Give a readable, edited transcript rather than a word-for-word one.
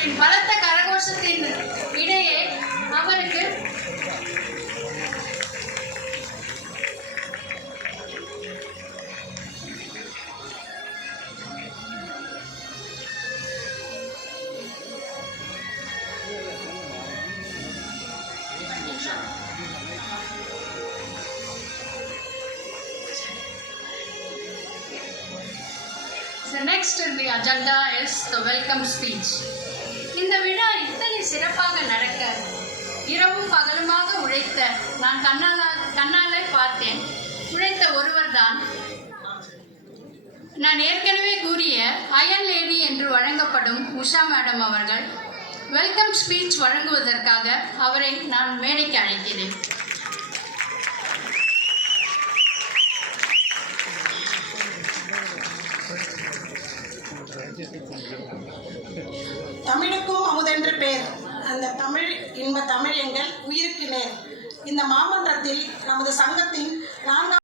மாணவர்களின் பலத்த கரகோஷத்தின் இடையே அவருக்கு The next in the agenda is the welcome speech. இந்த விழா இத்தனை சிறப்பாக நடக்க இரவும் பகலுமாக உழைத்த நான் கண்ணாலே பார்த்தேன். உழைத்த ஒருவர் தான் நான் ஏற்கனவே கூறிய அயன் லேடி என்று வழங்கப்படும் உஷா மேடம் அவர்கள். வெல்கம் ஸ்பீச் வழங்குவதற்காக அவரை நான் மேடைக்கு அழைக்கிறேன். தமிழுக்கும் அமுதென்று பேர். அந்த தமிழ் இன்ப தமிழ் எங்கள் உயிருக்கு நேர். இந்த மாமன்றத்தில் நமது சங்கத்தின் 4